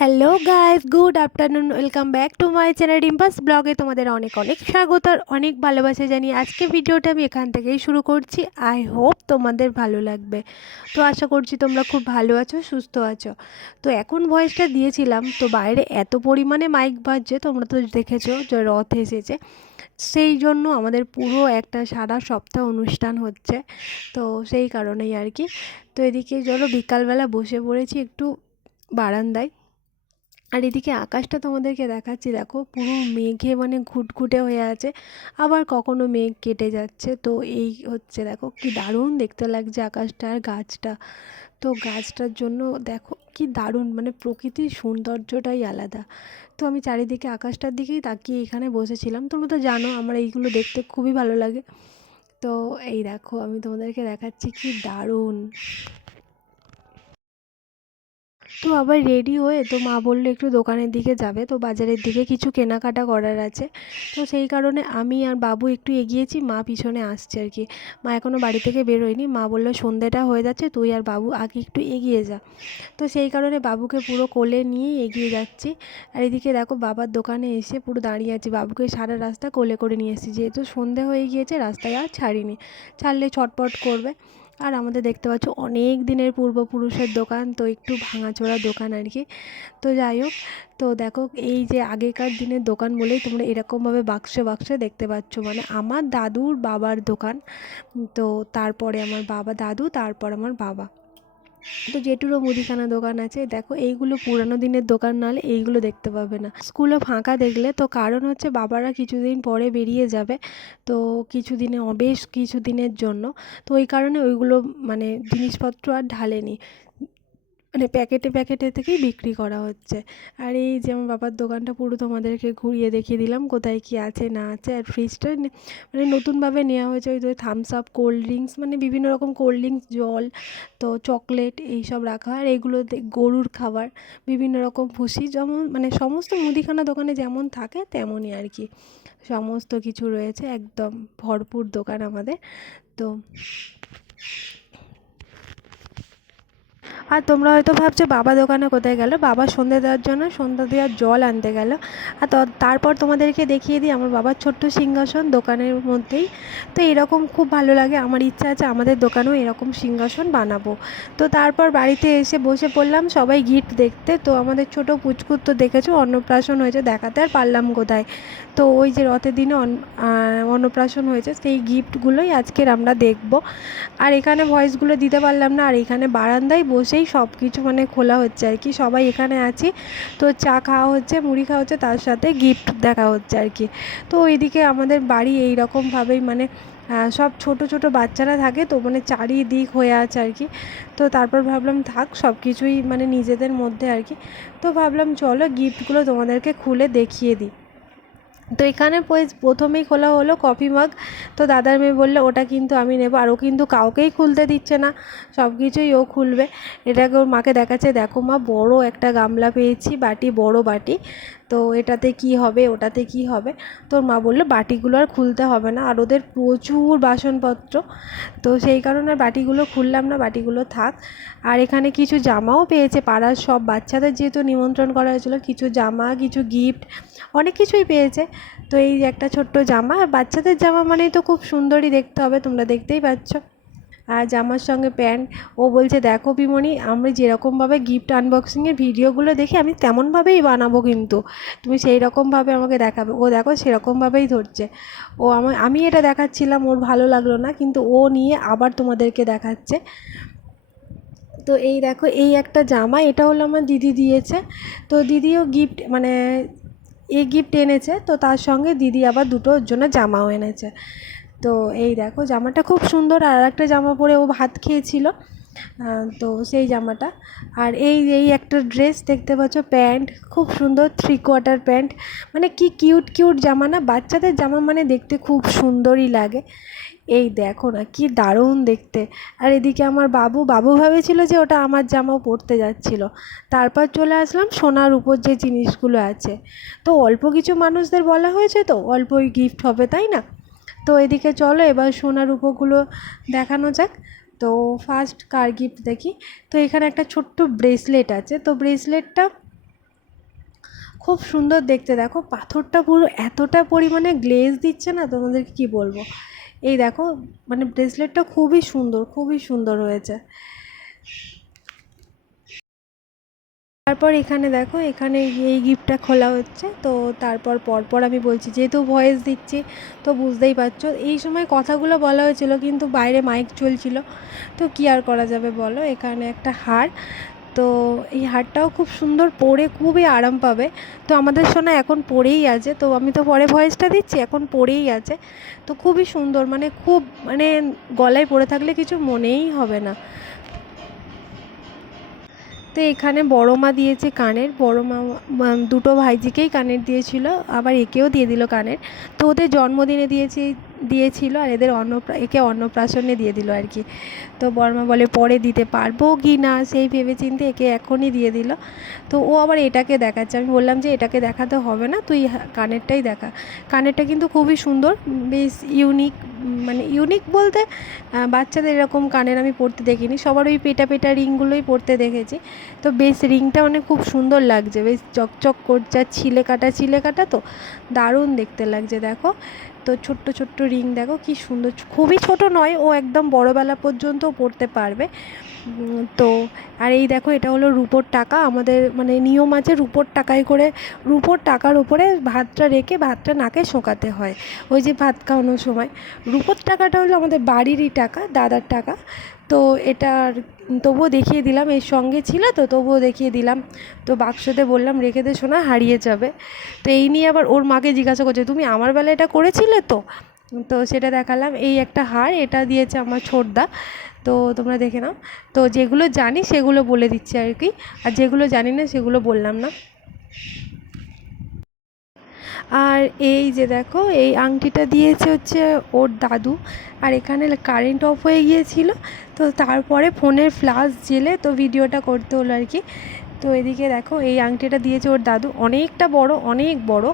Hello guys good afternoon welcome back to my channel রিম্পাস ব্লগে তোমাদের অনেক অনেক স্বাগত আর অনেক ভালোবাসা জানি আজকে ভিডিওটা আমি এখান থেকেই শুরু করছি। আই হোপ তোমাদের ভালো লাগবে। তো আশা করছি তোমরা খুব ভালো আছো, সুস্থ আছো। তো এখন ভয়েসটা দিয়েছিলাম, তো বাইরে এত পরিমাণে মাইক বাজছে, তোমরা তো দেখেছ যে রথ এসেছে। সেই জন্য আমাদের পুরো একটা সারা সপ্তাহ অনুষ্ঠান হচ্ছে, তো সেই কারণেই আর কি। তো এদিকে চলো, বিকালবেলা বসে পড়েছি একটু বারান্দায়। আর এদিকে আকাশটা তোমাদেরকে দেখাচ্ছি, দেখো পুরো মেঘে মানে ঘুটঘুটে হয়ে আছে, আবার কখনো মেঘ কেটে যাচ্ছে। তো এই হচ্ছে দেখো কি দারুণ দেখতে লাগছে আকাশটা আর গাছটা। তো গাছটার জন্য দেখো কি দারুণ মানে প্রকৃতির সৌন্দর্যটাই আলাদা। তো আমি চারিদিকে আকাশটার দিকেই তাকিয়ে এখানে বসেছিলাম। তোমরা তো জানো আমার এইগুলো দেখতে খুবই ভালো লাগে। তো এই দেখো আমি তোমাদেরকে দেখাচ্ছি কি দারুণ। তো আবার রেডি হয়ে তো মা বলল একটু দোকানের দিকে যাবে। তো বাজারের দিকে কিছু কেনাকাটা করার আছে। তো সেই কারণে আমি আর বাবু একটু এগিয়েছি, মা পিছনে আসছে আর কি। মা এখনও বাড়ি থেকে বেরোয়নি মা বলল, সন্ধেটা হয়ে যাচ্ছে, তুই আর বাবু আগে একটু এগিয়ে যা। তো সেই কারণে বাবুকে পুরো কোলে নিয়ে এগিয়ে যাচ্ছি। আর এদিকে দেখো বাবার দোকানে এসে পুরো দাঁড়িয়ে আছি। বাবুকে সারা রাস্তা কোলে করে নিয়ে এসেছি। যেহেতু সন্ধে হয়ে গিয়েছে, রাস্তায় আর ছাড়িনি। ছাড়লে ছটপট করবে। আর আমাদের দেখতে পাচ্ছ অনেক দিনের পূর্বপুরুষের দোকান, তো একটু ভাঙাচোরা দোকান আর কি। তো যাই হোক, তো দেখো এই যে আগেকার দিনের দোকান বলেই তোমরা এরকমভাবে বাক্সে বাক্সে দেখতে পাচ্ছ। মানে আমার দাদুর বাবার দোকান, তো তারপরে আমার বাবা দাদু, তারপর আমার বাবা। তো জেঠুরও মুদিখানা দোকান আছে। দেখো, এইগুলো পুরানো দিনের দোকান, নাহলে এইগুলো দেখতে পাবে না। স্কুলও ফাঁকা দেখলে, তো কারণ হচ্ছে বাবারা কিছুদিন পরে বেরিয়ে যাবে, তো কিছু দিনে বেশ কিছু দিনের জন্য। তো ওই কারণে ওইগুলো মানে জিনিসপত্র আর ঢালেনি। মানে প্যাকেটে প্যাকেটে থেকেই বিক্রি করা হচ্ছে। আর এই যে আমার বাবার দোকানটা পুরো তোমাদেরকে ঘুরিয়ে দেখিয়ে দিলাম, কোথায় কী আছে, না আছে। আর ফ্রিজটা মানে নতুনভাবে নেওয়া হয়েছে, ওই থামস আপ কোল্ড ড্রিঙ্কস মানে বিভিন্ন রকম কোল্ড ড্রিঙ্কস জল, তো চকলেট এইসব রাখা আর এইগুলো গরুর খাবার, বিভিন্ন রকম ভুসি, যেমন মানে সমস্ত মুদিখানা দোকানে যেমন থাকে তেমনই আর কি। সমস্ত কিছু রয়েছে, একদম ভরপুর দোকান আমাদের। তো আর তোমরা হয়তো ভাবছ, বাবা দোকানে কোথায় গেল? বাবা সন্ধে দেওয়ার জন্য সন্ধ্যা দেওয়ার জল আনতে গেল। আর তারপর তোমাদেরকে দেখিয়ে দিই, আমার বাবার ছোট্ট সিংহাসন দোকানের মধ্যেই। তো এরকম খুব ভালো লাগে, আমার ইচ্ছা আছে আমাদের দোকানেও এরকম সিংহাসন বানাবো। তো তারপর বাড়িতে এসে বসে পড়লাম, সবাই গিফট দেখতে। তো আমাদের ছোটো পুচকুর তো দেখেছ, অন্নপ্রাশন হয়েছে দেখাতে, আর পারলাম কোথায়? তো ওই যে রথের দিনে অন্নপ্রাশন হয়েছে, সেই গিফটগুলোই আজকের আমরা দেখব। আর এখানে ভয়েসগুলো দিতে পারলাম না, আর এখানে বারান্দায় বসেই সব কিছু মানে খোলা হচ্ছে আর কি। সবাই এখানে আছি। তো চা খাওয়া হচ্ছে, মুড়ি খাওয়া হচ্ছে, তার সাথে গিফট দেখা হচ্ছে আর কি। তো ওইদিকে আমাদের বাড়ি এই রকমভাবেই মানে সব ছোট ছোট বাচ্চারা থাকে তো মানে চারিদিক হয়ে আছে আর কি। তো তারপর ভাবলাম থাক সব কিছুই মানে নিজেদের মধ্যে আর কি। তো ভাবলাম চলো গিফটগুলো তোমাদেরকে খুলে দেখিয়ে দিই। তো এখানে প্রথমেই খোলা হলো কফি মাগ তো দাদার মেয়ে বললে, ওটা কিন্তু আমি নেব। আর ও কিন্তু কাউকেই খুলতে দিচ্ছে না। সব কিছুই ও খুলবে। এটাকে ওর মাকে দেখাচ্ছে, দেখো মা, বড় একটা গামলা পেয়েছি বাটি, বড় বাটি। তো এটাতে কি হবে, ওটাতে কি হবে? তোর মা বলল, বাটিগুলো আর খুলতে হবে না, আর ওদের প্রচুর বাসনপত্র। তো সেই কারণে বাটিগুলো খুললাম না, বাটিগুলো থাক। আর এখানে কিছু জামাও পেয়েছে, পাড়ার সব বাচ্চাদের যেহেতু নিমন্ত্রণ করা হয়েছিল, কিছু জামা, কিছু গিফট অনেক কিছুই পেয়েছে। তো এই একটা ছোট্ট জামা বাচ্চাদের জামা মানেই তো খুব সুন্দরই দেখতে হবে, তোমরা দেখতেই পাচ্ছ। জামার সঙ্গে প্যান্ট, ও বলছে, দেখো বিমনি আমি যেরকমভাবে গিফট আনবক্সিংয়ের ভিডিওগুলো দেখি, আমি তেমনভাবেই বানাবো কিন্তু। তুমি সেই রকমভাবে আমাকে দেখাবে। ও দেখো, সেরকমভাবেই ধরছে। ও আমার আমি এটা দেখাচ্ছিলাম, ওর ভালো লাগল না, কিন্তু ও নিয়ে আবার তোমাদেরকে দেখাচ্ছে। তো এই দেখো, এই একটা জামা, এটা হলো আমার দিদি দিয়েছে। তো দিদিও গিফট মানে এ গিফট এনেছে, তো তার সঙ্গে দিদি আবার দুটোর জন্য জামাও এনেছে। তো এই দেখো জামাটা খুব সুন্দর, আর একটা জামা পরে ও ভাত খেয়েছিল তো সেই জামাটা। আর এই এই একটা ড্রেস দেখতে পাচ্ছ, প্যান্ট, খুব সুন্দর থ্রি কোয়ার্টার প্যান্ট। মানে কি কিউট কিউট জামা না, বাচ্চাদের জামা মানে দেখতে খুব সুন্দরই লাগে। এই দেখো না, কি দারুণ দেখতে। আর এদিকে আমার বাবু বাবু ভেবেছিল যে ওটা আমার জামাও পরতে যাচ্ছিল। তারপর চলে আসলাম সোনার উপর যে জিনিসগুলো আছে। তো অল্প কিছু মানুষদের বলা হয়েছে তো, অল্পই গিফট হবে, তাই না? তো এদিকে চলো, এবার সোনার উপগুলো দেখানো যাক। তো ফার্স্ট কার গিফট দেখি। তো এখানে একটা ছোট্ট ব্রেসলেট আছে। তো ব্রেসলেটটা খুব সুন্দর দেখতে। দেখো, পাথরটা পুরো এতটা পরিমাণে গ্লেজ দিচ্ছে না, তোমাদেরকে কি বলব? এই দেখো মানে ব্রেসলেটটা খুবই সুন্দর খুবই সুন্দর হয়েছে। তারপর এখানে দেখো, এখানে এই গিফটটা খোলা হচ্ছে। তো তারপর পরপর আমি বলছি, যেহেতু ভয়েস দিচ্ছি, তো বুঝতেই পারছ। এই সময় কথাগুলো বলা হয়েছিল, কিন্তু বাইরে মাইক চলছিল। তো কী আর করা যাবে বলো? এখানে একটা হার। তো এই হারটাও খুব সুন্দর পরে খুবই আরাম পাবে। তো আমাদের সোনা এখন পরেই আছে। তো আমি তো পরে ভয়েসটা দিচ্ছি, এখন পরেই আছে। তো খুবই সুন্দর মানে খুব মানে গলায় পরে থাকলে কিছু মনেই হবে না। তো এখানে বড় মা দিয়েছে কানের, বড় মা, দুটো ভাইজিকেই কানের দিয়েছিল, আবার একেও দিয়ে দিল কানের। তো ওদের জন্মদিনে দিয়েছে দিয়েছিল আর এদের অন্নপ্রা, একে অন্নপ্রাশনে দিয়ে দিল আর কি। তো বর্মা বলে, পরে দিতে পারব কি না? সেই ভেবে চিন্তে একে এখনই দিয়ে দিল। তো ও আবার এটাকে দেখাচ্ছে। আমি বললাম যে, এটাকে দেখাতে হবে না, তুই কানেরটাই দেখা। কানেরটা কিন্তু খুবই সুন্দর, বেশ ইউনিক মানে ইউনিক বলতে বাচ্চাদের এরকম কানের আমি পরতে দেখিনি। সবার ওই পেটা পেটা রিংগুলোই পরতে দেখেছি। তো বেশ রিংটা মানে খুব সুন্দর লাগছে, বেশ চকচক করছে, আর ছিলে কাটা ছিলে কাটা তো দারুণ দেখতে লাগছে, দেখো। তো ছোট্ট ছোট্ট রিং, দেখো কি সুন্দর, খুবই ছোট নয়, ও একদম বড়বেলা পর্যন্ত পড়তে পারবে। তো, আর এই দেখো, এটা হলো রুপোর টাকা। আমাদের মানে নিয়ম আছে রুপোর টাকায় করে, রুপোর টাকার উপরে ভাতটা রেখে ভাতটা নাকে শোকাতে হয়। ওই যে ভাত খাওয়ানোর সময়। রুপোর টাকাটা হলো আমাদের বাড়িরই টাকা, দাদার টাকা। তো এটা আর তবুও দেখিয়ে দিলাম, এর সঙ্গে ছিল তো, তবুও দেখিয়ে দিলাম। তো বাক্সতে বললাম, রেখে দে শোনা হারিয়ে যাবে। তো এই নিয়ে আবার ওর মাকে জিজ্ঞাসা করছে, তুমি আমার বেলা এটা করেছিলে তো? তো সেটা দেখালাম। এই একটা হার, এটা দিয়েছে আমার ছোটদা। তো তোমরা দেখে নাও। তো যেগুলো জানি সেগুলো বলে দিচ্ছি আর কি। আর যেগুলো জানি না সেগুলো বললাম না। আর এই যে দেখো, এই আংটিটা দিয়েছে হচ্ছে ওর দাদু। আর এখানে কারেন্ট অফ হয়ে গিয়েছিল। তো তারপরে ফোনের ফ্ল্যাশ জেলে তো ভিডিওটা করতে হলো আর কি। তো এদিকে দেখো, এই আংটিটা দিয়েছে ওর দাদু। অনেকটা বড়, অনেক বড়।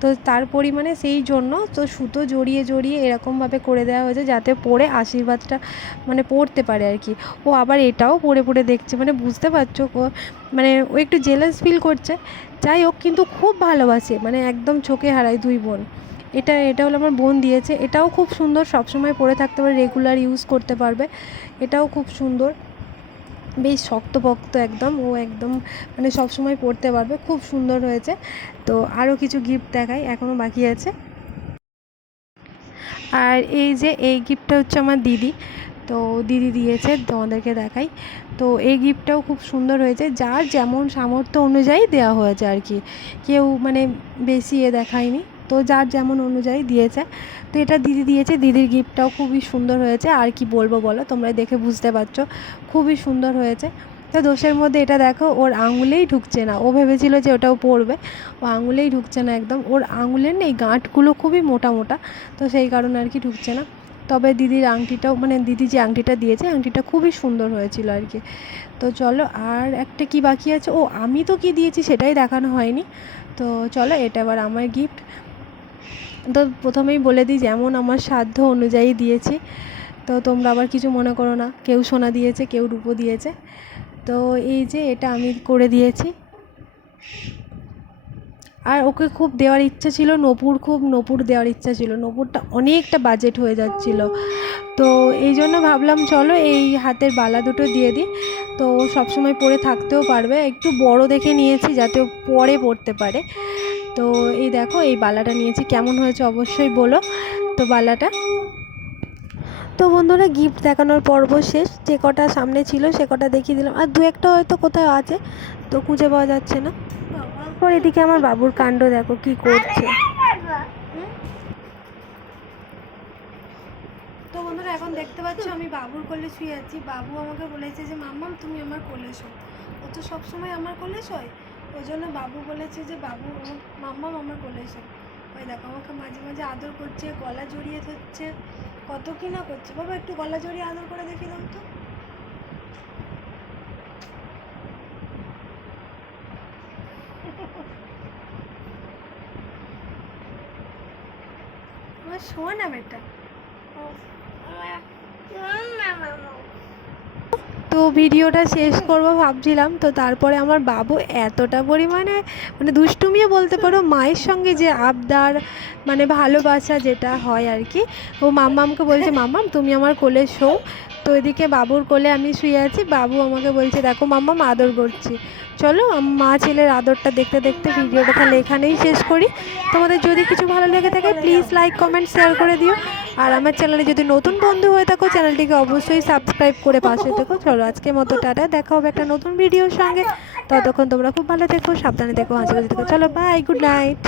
তো তার পরিমাণে সেই জন্য তো সুতো জড়িয়ে জড়িয়ে এরকমভাবে করে দেওয়া হয়েছে যাতে পরে আশীর্বাদটা মানে পড়তে পারে আর কি। ও আবার এটাও পড়ে পড়ে দেখছে মানে বুঝতে পারছ মানে ও একটু জেলাস ফিল করছে। যাই হোক, কিন্তু খুব ভালোবাসে মানে একদম চোখে হারায় দুই বোন। এটা এটা হলো আমার বোন দিয়েছে। এটাও খুব সুন্দর, সবসময় পরে থাকতে পারে রেগুলার ইউজ করতে পারবে। এটাও খুব সুন্দর। বেশ শক্তপোক্ত একদম। ও একদম মানে সবসময় পড়তে পারবে। খুব সুন্দর হয়েছে। তো আরও কিছু গিফট দেখাই এখনও বাকি আছে। আর এই যে, এই গিফটটা হচ্ছে আমার দিদি। তো দিদি দিয়েছে, তোমাদেরকে দেখাই। তো এই গিফটটাও খুব সুন্দর হয়েছে। যার যেমন সামর্থ্য অনুযায়ী দেওয়া হয়েছে আর কি। কেউ মানে বেশি এ দেখায়নি। তো যার যেমন অনুযায়ী দিয়েছে। তো এটা দিদি দিয়েছে, দিদির গিফটটাও খুবই সুন্দর হয়েছে। আর কি বলব বলো তোমরা দেখে বুঝতে পারছ, খুবই সুন্দর হয়েছে। তো দোষের মধ্যে এটা দেখো, ওর আঙুলেই ঢুকছে না। ও ভেবেছিল যে ওটাও পড়বে ও আঙুলেই ঢুকছে না একদম। ওর আঙুলের নেই গাঁটগুলো খুবই মোটা মোটা, তো সেই কারণে আর কি ঢুকছে না। তবে দিদির আংটিটাও মানে দিদি যে আংটিটা দিয়েছে, আংটিটা খুবই সুন্দর হয়েছিল আর কি। তো চলো, আর একটা কি বাকি আছে? ও, আমি তো কি দিয়েছি সেটাই দেখানো হয়নি। তো চলো, এটা এবার আমার গিফট। তো প্রথমেই বলে দিই, যেমন আমার সাধ্য অনুযায়ী দিয়েছি। তো তোমরা আবার কিছু মনে করো না, কেউ সোনা দিয়েছে, কেউ রূপো দিয়েছে। তো এই যে এটা আমি করে দিয়েছি। আর ওকে খুব দেওয়ার ইচ্ছা ছিল, নপুর খুব নপুর দেওয়ার ইচ্ছা ছিল। নপুরটা অনেকটা বাজেট হয়ে যাচ্ছিল। তো এই জন্য ভাবলাম, চলো এই হাতের বালা দুটো দিয়ে দিই। তো সবসময় পরে থাকতেও পারবে। একটু বড় দেখে নিয়েছি, যাতে পরে পড়তে পারে। তো এই দেখো, এই বালাটা নিয়েছি। কেমন হয়েছে অবশ্যই বলো তো বালাটা। তো বন্ধুরা গিফট দেখানোর পর্ব শেষ। যে কটা সামনে ছিল, সে কটা দেখিয়ে দিলাম। আর দু একটা হয়তো কোথাও আছে, তো খুঁজে পাওয়া যাচ্ছে না। তারপর এদিকে আমার বাবুর কাণ্ড, দেখো কি করছে। তো বন্ধুরা, এখন দেখতে পাচ্ছ, আমি বাবুর কোলে শুয়ে আছি। বাবু আমাকে বলেছে যে মাম্মাম তুমি আমার কোলে শো। ও তো সবসময় আমার কোলে শোয়। ওই জন্য বাবু বলেছে যে বাবু মাম্মাম আমার কোলে শো ওই দেখো আমাকে মাঝে মাঝে আদর করছে, গলা জড়িয়ে ধরছে, কত কি না করছে। বাবা, একটু গলা জড়িয়ে আদর করে দেখি দাও তো। আমার শো না বেটা। তো ভিডিওটা শেষ করব ভাবছিলাম। তো তারপরে আমার বাবু এতটা পরিমাণে মানে দুষ্টুমিও বলতে পারো, মায়ের সঙ্গে যে আবদার মানে ভালোবাসা যেটা হয় আর কি, ও মাম্মামকে বলছে, মাম্মাম, তুমি আমার কোলে শো তো এদিকে বাবুর কোলে আমি শুয়ে আছি। বাবু আমাকে বলছে, দেখো মাম্মাম আদর করছি। চলো মা ছেলের আদরটা দেখতে দেখতে ভিডিওটা তাহলে এখানেই শেষ করি। তোমাদের যদি কিছু ভালো লেগে থাকে প্লিজ লাইক কমেন্ট শেয়ার করে দিও। আর আমার চ্যানেলে যদি নতুন বন্ধু হয়ে থাকো চ্যানেলটিকে অবশ্যই সাবস্ক্রাইব করে পাশে থেকো। চলো, আজকের মতো টাটা। দেখা হবে একটা নতুন ভিডিওর সঙ্গে। ততক্ষণ তোমরা খুব ভালো থেকো, সাবধানে থেকো, হাসি থেকো। চলো বাই গুড নাইট